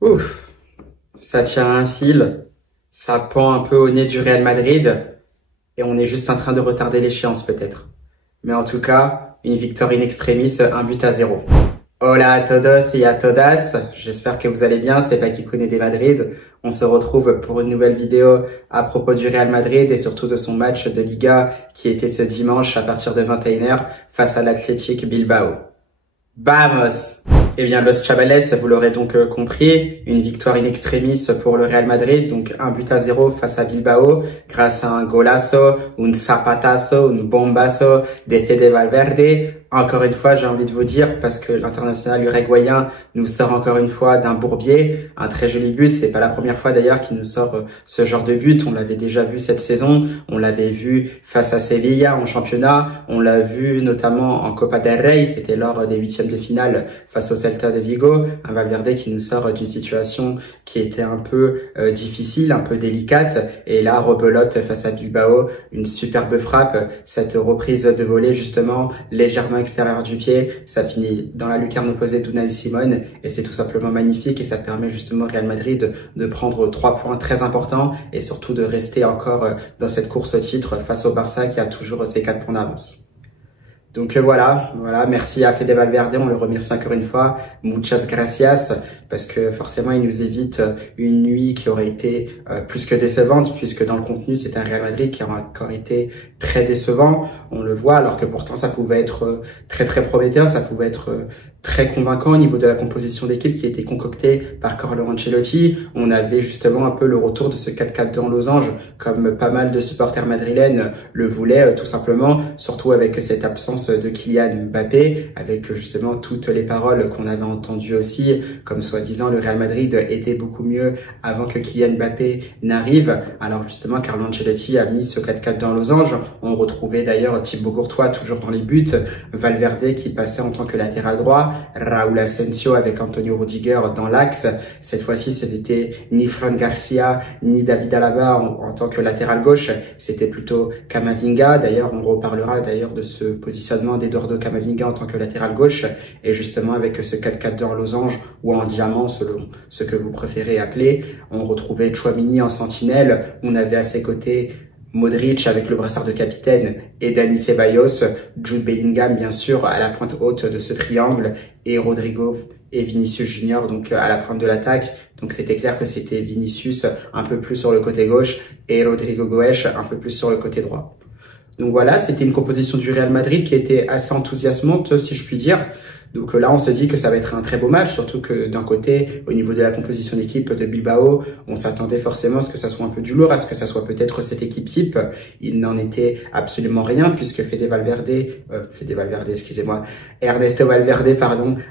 Ouf, ça tient un fil, ça pend un peu au nez du Real Madrid et on est juste en train de retarder l'échéance peut-être. Mais en tout cas, une victoire in extremis, 1-0. Hola a todos y a todas, j'espère que vous allez bien, c'est Pakikune des Madrid. On se retrouve pour une nouvelle vidéo à propos du Real Madrid et surtout de son match de Liga qui était ce dimanche à partir de 21h face à l'Athletic Bilbao. Vamos! Eh bien, Los Chavales, vous l'aurez donc compris, une victoire in extremis pour le Real Madrid, donc 1-0 face à Bilbao, grâce à un golazo, un zapatazo, un bombazo de Fede Valverde. Encore une fois, j'ai envie de vous dire, parce que l'international uruguayen nous sort encore une fois d'un bourbier, un très joli but. C'est pas la première fois d'ailleurs qu'il nous sort ce genre de but. On l'avait déjà vu cette saison, on l'avait vu face à Sevilla en championnat, on l'a vu notamment en Copa del Rey, c'était lors des huitièmes de finale face au Celta de Vigo, un Valverde qui nous sort d'une situation qui était un peu difficile, un peu délicate, et là rebelote face à Bilbao, une superbe frappe, cette reprise de volée justement légèrement extérieur du pied, ça finit dans la lucarne opposée d'Unai Simon et c'est tout simplement magnifique et ça permet justement au Real Madrid de prendre 3 points très importants et surtout de rester encore dans cette course au titre face au Barça qui a toujours ses 4 points d'avance. Donc voilà, merci à Fede Valverde, on le remercie encore une fois, muchas gracias, parce que forcément il nous évite une nuit qui aurait été plus que décevante, puisque dans le contenu c'est un Real Madrid qui a encore été très décevant, on le voit, alors que pourtant ça pouvait être très prometteur, ça pouvait être très convaincant au niveau de la composition d'équipe qui a été concoctée par Carlo Ancelotti. On avait justement un peu le retour de ce 4-4-2 en losange, comme pas mal de supporters madrilènes le voulaient tout simplement, surtout avec cette absence de Kylian Mbappé, avec justement toutes les paroles qu'on avait entendues aussi, comme soi-disant le Real Madrid était beaucoup mieux avant que Kylian Mbappé n'arrive. Alors justement, Carlo Ancelotti a mis ce 4-4-2 en losange. On retrouvait d'ailleurs Thibaut Courtois toujours dans les buts, Valverde qui passait en tant que latéral droit, Raúl Asensio avec Antonio Rudiger dans l'axe. Cette fois-ci, ce n'était ni Fran Garcia ni David Alaba en tant que latéral gauche, c'était plutôt Camavinga. D'ailleurs, on reparlera d'ailleurs de ce positionnement d'Eduardo Camavinga en tant que latéral gauche et justement avec ce 4-4-2 en losange ou en diamant selon ce que vous préférez appeler. On retrouvait Tchouaméni en sentinelle, on avait à ses côtés Modric avec le brassard de capitaine et Dani Ceballos, Jude Bellingham bien sûr à la pointe haute de ce triangle et Rodrigo et Vinicius Junior donc à la pointe de l'attaque. Donc c'était clair que c'était Vinicius un peu plus sur le côté gauche et Rodrigo Goes un peu plus sur le côté droit. Donc voilà, c'était une composition du Real Madrid qui était assez enthousiasmante si je puis dire. Donc là, on se dit que ça va être un très beau match, surtout que d'un côté, au niveau de la composition d'équipe de Bilbao, on s'attendait forcément à ce que ça soit un peu du lourd, à ce que ça soit peut-être cette équipe type. Il n'en était absolument rien puisque Ernesto Valverde,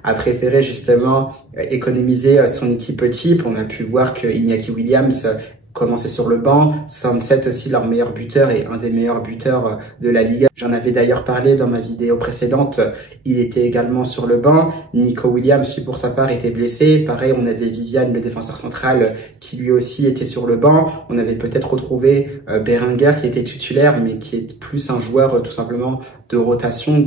a préféré justement économiser son équipe type. On a pu voir que Iñaki Williams commencer sur le banc, Sunset aussi leur meilleur buteur et un des meilleurs buteurs de la Liga. J'en avais d'ailleurs parlé dans ma vidéo précédente, il était également sur le banc. Nico Williams, lui pour sa part, était blessé. Pareil, on avait Viviane, le défenseur central, qui lui aussi était sur le banc. On avait peut-être retrouvé Berenguer qui était titulaire, mais qui est plus un joueur tout simplement de rotation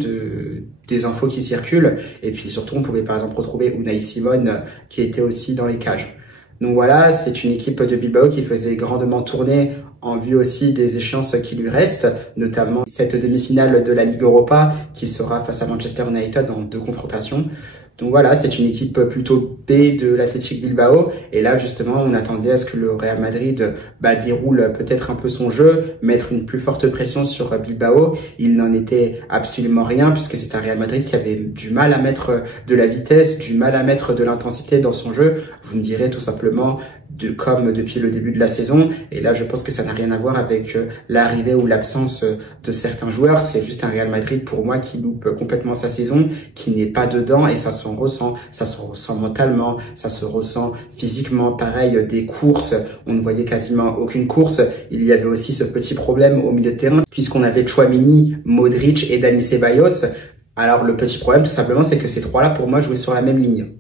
des infos qui circulent. Et puis surtout, on pouvait par exemple retrouver Unai Simon qui était aussi dans les cages. Donc voilà, c'est une équipe de Bilbao qui faisait grandement tourner en vue aussi des échéances qui lui restent, notamment cette demi-finale de la Ligue Europa qui sera face à Manchester United en 2 confrontations. Donc voilà, c'est une équipe plutôt B de l'Athletic Bilbao. Et là, justement, on attendait à ce que le Real Madrid déroule peut-être un peu son jeu, mettre une plus forte pression sur Bilbao. Il n'en était absolument rien puisque c'est un Real Madrid qui avait du mal à mettre de la vitesse, du mal à mettre de l'intensité dans son jeu. Vous me direz tout simplement comme depuis le début de la saison. Et là, je pense que ça n'a rien à voir avec l'arrivée ou l'absence de certains joueurs. C'est juste un Real Madrid, pour moi, qui loupe complètement sa saison, qui n'est pas dedans et ça s'en ressent. Ça se ressent mentalement, ça se ressent physiquement. Pareil, des courses, on ne voyait quasiment aucune course. Il y avait aussi ce petit problème au milieu de terrain, puisqu'on avait Tchouaméni, Modric et Dani Ceballos. Alors, le petit problème, tout simplement, c'est que ces trois-là, pour moi, jouaient sur la même ligne.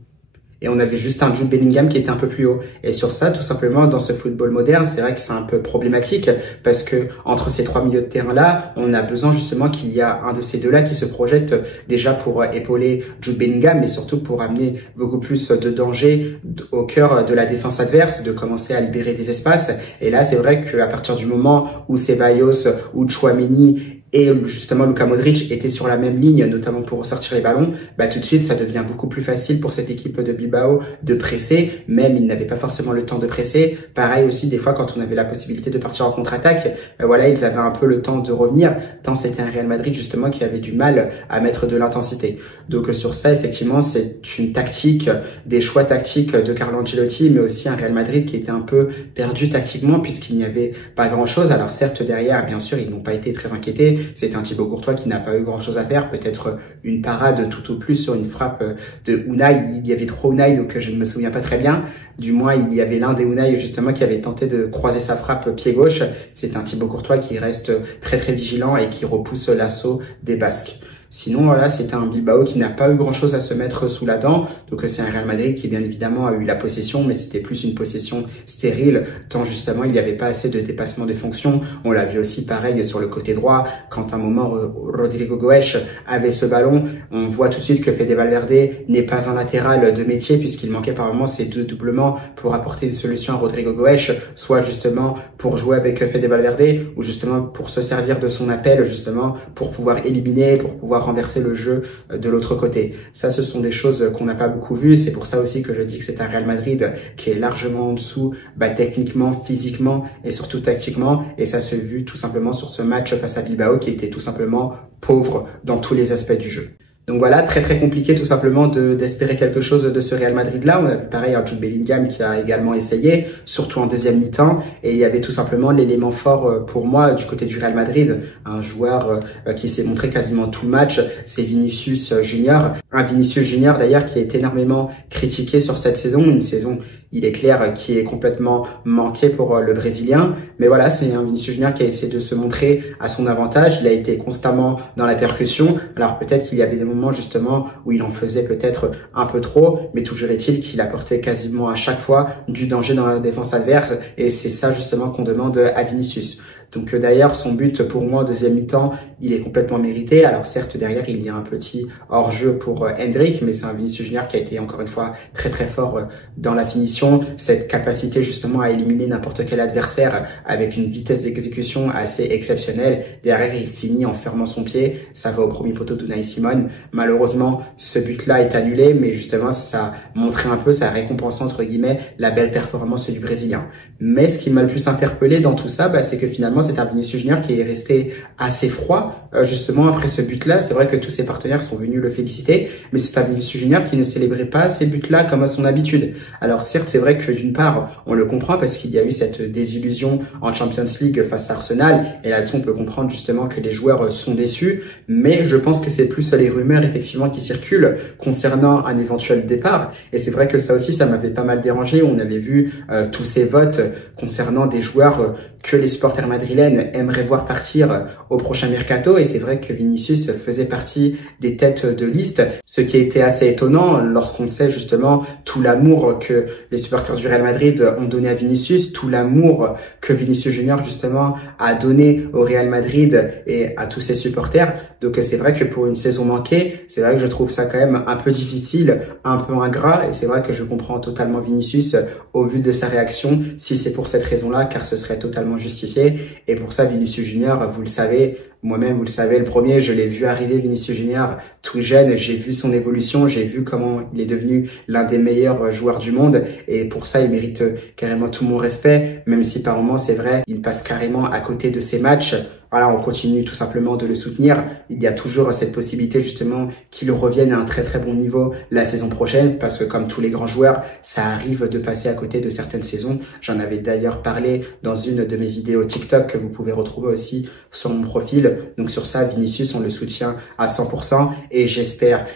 et on avait juste un Jude Bellingham qui était un peu plus haut. Et sur ça, tout simplement, dans ce football moderne, c'est vrai que c'est un peu problématique parce que entre ces trois milieux de terrain-là, on a besoin justement qu'il y a un de ces deux-là qui se projette déjà pour épauler Jude Bellingham, mais surtout pour amener beaucoup plus de danger au cœur de la défense adverse, de commencer à libérer des espaces. Et là, c'est vrai qu'à partir du moment où Ceballos ou Tchouaméni et justement Luka Modric étaient sur la même ligne, notamment pour ressortir les ballons, bah tout de suite ça devient beaucoup plus facile pour cette équipe de Bilbao de presser, même ils n'avaient pas forcément le temps de presser. Pareil aussi des fois quand on avait la possibilité de partir en contre-attaque, voilà, ils avaient un peu le temps de revenir, tant c'était un Real Madrid justement qui avait du mal à mettre de l'intensité. Donc sur ça effectivement c'est une tactique, des choix tactiques de Carlo Ancelotti, mais aussi un Real Madrid qui était un peu perdu tactiquement puisqu'il n'y avait pas grand chose. Alors certes derrière bien sûr ils n'ont pas été très inquiétés. C'est un Thibaut Courtois qui n'a pas eu grand chose à faire, peut-être une parade tout au plus sur une frappe de Unai. Il y avait trois Unai, donc je ne me souviens pas très bien. Du moins, il y avait l'un des Unai justement qui avait tenté de croiser sa frappe pied gauche. C'est un Thibaut Courtois qui reste très très vigilant et qui repousse l'assaut des Basques. Sinon, voilà, c'était un Bilbao qui n'a pas eu grand-chose à se mettre sous la dent. Donc, c'est un Real Madrid qui, bien évidemment, a eu la possession, mais c'était plus une possession stérile, tant justement, il n'y avait pas assez de dépassement de fonction. On l'a vu aussi, pareil, sur le côté droit, quand à un moment, Rodrigo Goes avait ce ballon, on voit tout de suite que Fede Valverde n'est pas un latéral de métier, puisqu'il manquait par moments ces deux doublements pour apporter une solution à Rodrigo Goes, soit justement pour jouer avec Fede Valverde, ou justement pour se servir de son appel, justement, pour pouvoir éliminer, pour pouvoir renverser le jeu de l'autre côté. Ça, ce sont des choses qu'on n'a pas beaucoup vues. C'est pour ça aussi que je dis que c'est un Real Madrid qui est largement en dessous, techniquement, physiquement et surtout tactiquement. Et ça se vu tout simplement sur ce match face à Bilbao qui était tout simplement pauvre dans tous les aspects du jeu. Donc voilà, très très compliqué tout simplement d'espérer quelque chose de ce Real Madrid-là. On a vu pareil un Jude Bellingham qui a également essayé, surtout en deuxième mi-temps. Et il y avait tout simplement l'élément fort pour moi du côté du Real Madrid. Un joueur qui s'est montré quasiment tout le match, c'est Vinicius Junior. Un Vinicius Junior d'ailleurs qui a été énormément critiqué sur cette saison. Une saison, il est clair, qui est complètement manqué pour le Brésilien. Mais voilà, c'est un Vinicius Junior qui a essayé de se montrer à son avantage. Il a été constamment dans la percussion. Alors peut-être qu'il y avait des moments justement où il en faisait peut-être un peu trop, mais toujours est-il qu'il apportait quasiment à chaque fois du danger dans la défense adverse. Et c'est ça justement qu'on demande à Vinicius. Donc d'ailleurs, son but pour moi en deuxième mi-temps, il est complètement mérité. Alors certes, derrière, il y a un petit hors-jeu pour Hendrick, mais c'est un Vinicius Junior qui a été encore une fois très très fort dans la finition. Cette capacité justement à éliminer n'importe quel adversaire avec une vitesse d'exécution assez exceptionnelle. Derrière, il finit en fermant son pied. Ça va au premier poteau d'Unai Simon. Malheureusement, ce but-là est annulé, mais justement, ça montrait un peu, ça récompensait entre guillemets la belle performance du Brésilien. Mais ce qui m'a le plus interpellé dans tout ça, c'est que finalement, c'est un Vinicius Junior qui est resté assez froid justement après ce but-là. C'est vrai que tous ses partenaires sont venus le féliciter, mais c'est un Vinicius Junior qui ne célébrait pas ces buts-là comme à son habitude. Alors certes, c'est vrai que d'une part, on le comprend parce qu'il y a eu cette désillusion en Champions League face à Arsenal, et là-dessus on peut comprendre justement que les joueurs sont déçus, mais je pense que c'est plus les rumeurs effectivement qui circulent concernant un éventuel départ. Et c'est vrai que ça aussi, ça m'avait pas mal dérangé. On avait vu tous ces votes concernant des joueurs que les supporters madrilènes aimeraient voir partir au prochain mercato, et c'est vrai que Vinicius faisait partie des têtes de liste, ce qui a été assez étonnant lorsqu'on sait justement tout l'amour que les supporters du Real Madrid ont donné à Vinicius, tout l'amour que Vinicius Junior justement a donné au Real Madrid et à tous ses supporters. Donc c'est vrai que pour une saison manquée, c'est vrai que je trouve ça quand même un peu difficile, un peu ingrat, et c'est vrai que je comprends totalement Vinicius au vu de sa réaction, si c'est pour cette raison-là, car ce serait totalement justifié. Et pour ça, Vinicius Junior, vous le savez, moi-même, vous le savez, le premier, je l'ai vu arriver, Vinicius Junior, tout jeune, j'ai vu son évolution, j'ai vu comment il est devenu l'un des meilleurs joueurs du monde, et pour ça, il mérite carrément tout mon respect, même si par moments, c'est vrai, il passe carrément à côté de ses matchs. Voilà, on continue tout simplement de le soutenir. Il y a toujours cette possibilité justement qu'il revienne à un très très bon niveau la saison prochaine, parce que comme tous les grands joueurs, ça arrive de passer à côté de certaines saisons. J'en avais d'ailleurs parlé dans une de mes vidéos TikTok que vous pouvez retrouver aussi sur mon profil. Donc sur ça, Vinicius, on le soutient à 100%, et j'espère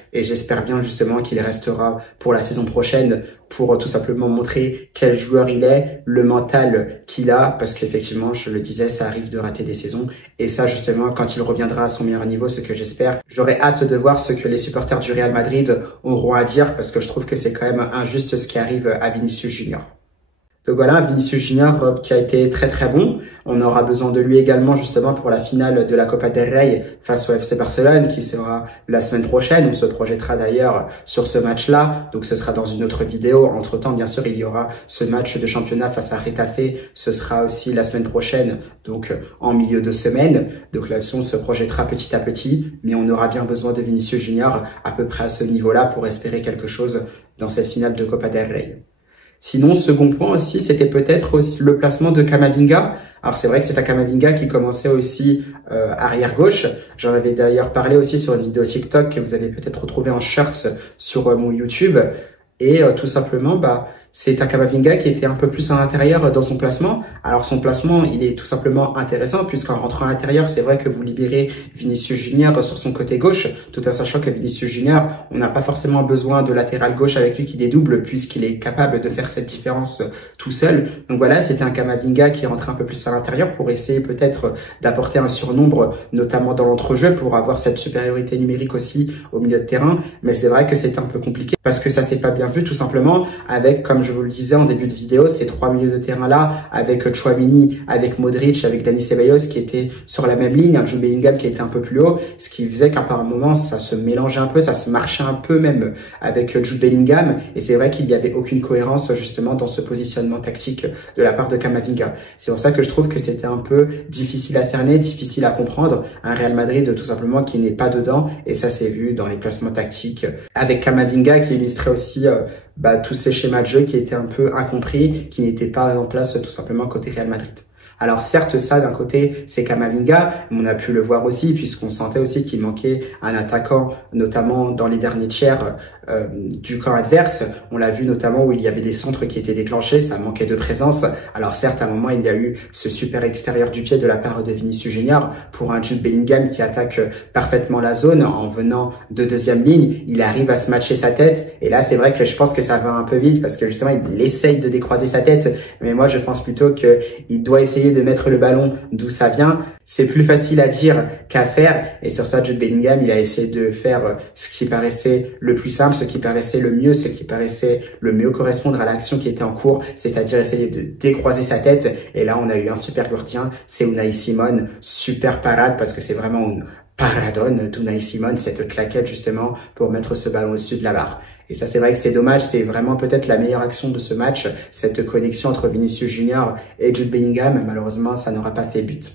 bien justement qu'il restera pour la saison prochaine pour tout simplement montrer quel joueur il est, le mental qu'il a, parce qu'effectivement, je le disais, ça arrive de rater des saisons. Et ça, justement, quand il reviendra à son meilleur niveau, ce que j'espère, j'aurai hâte de voir ce que les supporters du Real Madrid auront à dire, parce que je trouve que c'est quand même injuste ce qui arrive à Vinicius Junior. Donc voilà, Vinicius Junior qui a été très très bon. On aura besoin de lui également justement pour la finale de la Copa del Rey face au FC Barcelone qui sera la semaine prochaine. On se projettera d'ailleurs sur ce match-là. Donc ce sera dans une autre vidéo. Entre-temps, bien sûr, il y aura ce match de championnat face à Retafe. Ce sera aussi la semaine prochaine, donc en milieu de semaine. Donc là, on se projettera petit à petit. Mais on aura bien besoin de Vinicius Junior à peu près à ce niveau-là pour espérer quelque chose dans cette finale de Copa del Rey. Sinon, second point aussi, c'était peut-être aussi le placement de Camavinga. Alors c'est vrai que c'est un Camavinga qui commençait aussi arrière gauche. J'en avais d'ailleurs parlé aussi sur une vidéo TikTok que vous avez peut-être retrouvée en shorts sur mon YouTube. Et tout simplement, c'est un Camavinga qui était un peu plus à l'intérieur dans son placement. Alors son placement, il est tout simplement intéressant puisqu'en rentrant à l'intérieur, c'est vrai que vous libérez Vinicius Junior sur son côté gauche, tout en sachant que Vinicius Junior, on n'a pas forcément besoin de latéral gauche avec lui qui dédouble puisqu'il est capable de faire cette différence tout seul. Donc voilà, c'était un Camavinga qui rentrait un peu plus à l'intérieur pour essayer peut-être d'apporter un surnombre, notamment dans l'entrejeu, pour avoir cette supériorité numérique aussi au milieu de terrain. Mais c'est vrai que c'est un peu compliqué parce que ça s'est pas bien vu tout simplement avec, comme je vous le disais en début de vidéo, ces trois milieux de terrain-là, avec Tchouaméni, avec Modric, avec Dani Ceballos qui étaient sur la même ligne, un Jude Bellingham qui était un peu plus haut, ce qui faisait qu'à un moment, ça se mélangeait un peu, ça se marchait un peu même avec Jude Bellingham, et c'est vrai qu'il n'y avait aucune cohérence justement dans ce positionnement tactique de la part de Camavinga. C'est pour ça que je trouve que c'était un peu difficile à cerner, difficile à comprendre, un Real Madrid tout simplement qui n'est pas dedans, et ça s'est vu dans les placements tactiques, avec Camavinga qui illustrait aussi tous ces schémas de jeu qui étaient un peu incompris, qui n'étaient pas en place tout simplement côté Real Madrid. Alors certes, ça d'un côté, c'est Camavinga, mais on a pu le voir aussi puisqu'on sentait aussi qu'il manquait un attaquant, notamment dans les derniers tiers du camp adverse. On l'a vu notamment où il y avait des centres qui étaient déclenchés, ça manquait de présence. Alors certes, à un moment, il y a eu ce super extérieur du pied de la part de Vinicius Junior pour un Jude Bellingham qui attaque parfaitement la zone en venant de deuxième ligne. Il arrive à se matcher sa tête et là, c'est vrai que je pense que ça va un peu vite parce que justement, il essaye de décroiser sa tête. Mais moi, je pense plutôt qu'il doit essayer de mettre le ballon d'où ça vient. C'est plus facile à dire qu'à faire. Et sur ça, Jude Bellingham, il a essayé de faire ce qui paraissait le plus simple, ce qui paraissait le mieux, ce qui paraissait le mieux correspondre à l'action qui était en cours, c'est-à-dire essayer de décroiser sa tête. Et là, on a eu un super gardien, c'est Unai Simon, super parade parce que c'est vraiment une paradone d'Unai Simon, cette claquette justement pour mettre ce ballon au-dessus de la barre. Et ça, c'est vrai que c'est dommage, c'est vraiment peut-être la meilleure action de ce match, cette connexion entre Vinicius Junior et Jude Bellingham. Malheureusement, ça n'aura pas fait but.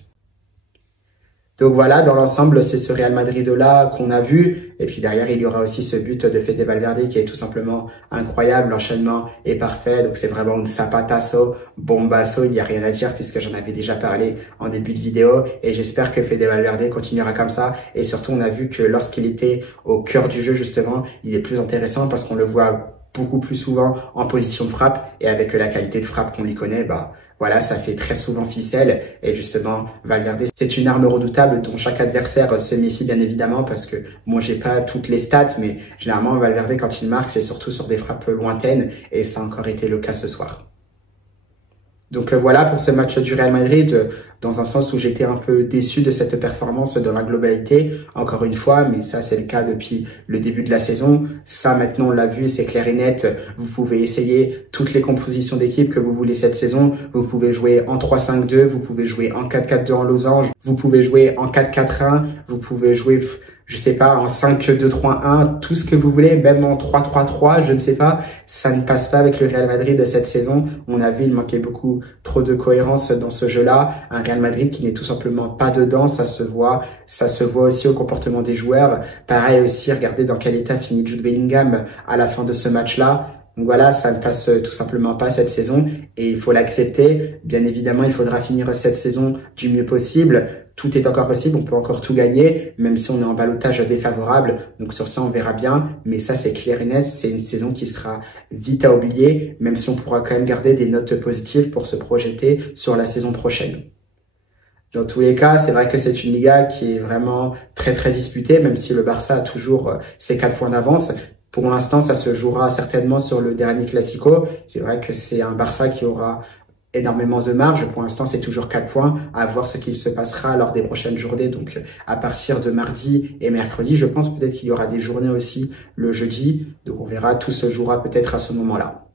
Donc voilà, dans l'ensemble, c'est ce Real Madrid-là qu'on a vu. Et puis derrière, il y aura aussi ce but de Fede Valverde qui est tout simplement incroyable. L'enchaînement est parfait. Donc c'est vraiment un zapatazo, bombazo. Il n'y a rien à dire puisque j'en avais déjà parlé en début de vidéo. Et j'espère que Fede Valverde continuera comme ça. Et surtout, on a vu que lorsqu'il était au cœur du jeu, justement, il est plus intéressant parce qu'on le voit beaucoup plus souvent en position de frappe. Et avec la qualité de frappe qu'on lui connaît, voilà, ça fait très souvent ficelle et justement, Valverde, c'est une arme redoutable dont chaque adversaire se méfie bien évidemment parce que moi, j'ai pas toutes les stats, mais généralement, Valverde, quand il marque, c'est surtout sur des frappes lointaines et ça a encore été le cas ce soir. Donc voilà pour ce match du Real Madrid, dans un sens où j'étais un peu déçu de cette performance dans la globalité, encore une fois, mais ça c'est le cas depuis le début de la saison. Ça maintenant on l'a vu, c'est clair et net, vous pouvez essayer toutes les compositions d'équipe que vous voulez cette saison, vous pouvez jouer en 3-5-2, vous pouvez jouer en 4-4-2 en losange, vous pouvez jouer en 4-4-1, vous pouvez jouer... je sais pas, en 5-2-3-1, tout ce que vous voulez, même en 3-3-3, je ne sais pas, ça ne passe pas avec le Real Madrid de cette saison. On a vu, il manquait beaucoup trop de cohérence dans ce jeu-là. Un Real Madrid qui n'est tout simplement pas dedans, ça se voit aussi au comportement des joueurs. Pareil aussi, regardez dans quel état finit Jude Bellingham à la fin de ce match-là. Donc voilà, ça ne passe tout simplement pas cette saison et il faut l'accepter. Bien évidemment, il faudra finir cette saison du mieux possible. Tout est encore possible, on peut encore tout gagner, même si on est en ballottage défavorable. Donc sur ça, on verra bien. Mais ça, c'est clair et net, c'est une saison qui sera vite à oublier, même si on pourra quand même garder des notes positives pour se projeter sur la saison prochaine. Dans tous les cas, c'est vrai que c'est une Liga qui est vraiment très très disputée, même si le Barça a toujours ses 4 points d'avance. Pour l'instant, ça se jouera certainement sur le dernier Classico. C'est vrai que c'est un Barça qui aura énormément de marge. Pour l'instant, c'est toujours 4 points. À voir ce qu'il se passera lors des prochaines journées. Donc, à partir de mardi et mercredi, je pense peut-être qu'il y aura des journées aussi le jeudi. Donc, on verra. Tout se jouera peut-être à ce moment-là.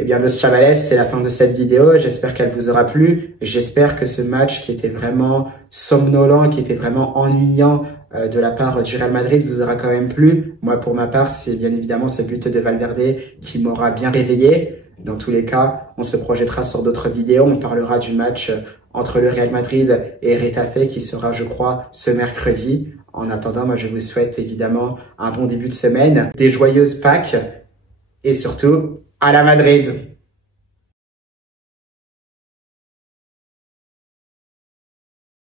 Eh bien, Los Chavales, c'est la fin de cette vidéo. J'espère qu'elle vous aura plu. J'espère que ce match qui était vraiment somnolent, qui était vraiment ennuyant de la part du Real Madrid vous aura quand même plu. Moi, pour ma part, c'est bien évidemment ce but de Valverde qui m'aura bien réveillé. Dans tous les cas, on se projettera sur d'autres vidéos. On parlera du match entre le Real Madrid et Retafe qui sera, je crois, ce mercredi. En attendant, moi, je vous souhaite évidemment un bon début de semaine, des joyeuses Pâques et surtout, à la Madrid!